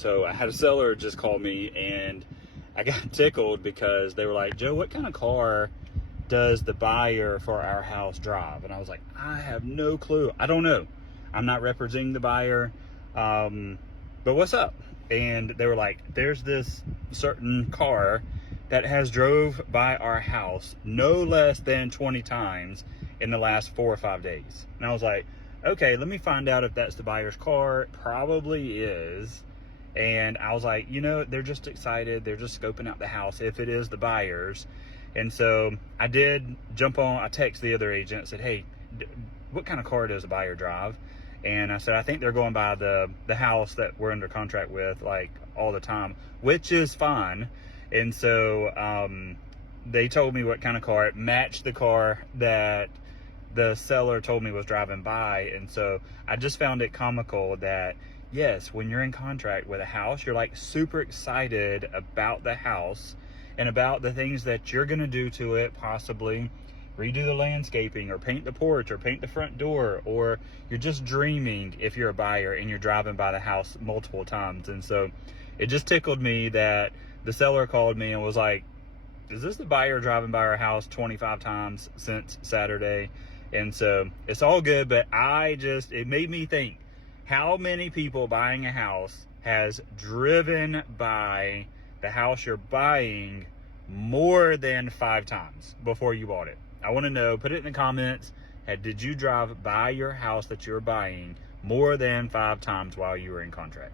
So I had a seller just call me, and I got tickled because they were like, Joe, what kind of car does the buyer for our house drive? And I was like, I have no clue. I don't know. I'm not representing the buyer. But what's up? And they were like, there's this certain car that has drove by our house no less than 20 times in the last 4 or 5 days. And I was like, okay, let me find out if that's the buyer's car. It probably is. And I was like, you know, they're just excited. They're just scoping out the house if it is the buyer's. And so I did jump on, I texted the other agent, said, hey, what kind of car does the buyer drive? And I said, I think they're going by the house that we're under contract with, like, all the time, which is fine. And so they told me what kind of car. It matched the car that the seller told me was driving by. And so I just found it comical that, yes, when you're in contract with a house, you're like super excited about the house and about the things that you're going to do to it, possibly redo the landscaping or paint the porch or paint the front door, or you're just dreaming if you're a buyer and you're driving by the house multiple times. And so it just tickled me that the seller called me and was like, is this the buyer driving by our house 25 times since Saturday? And so it's all good, but it made me think, how many people buying a house has driven by the house you're buying more than 5 times before you bought it? I want to know. Put it in the comments. Did you drive by your house that you're buying more than 5 times while you were in contract?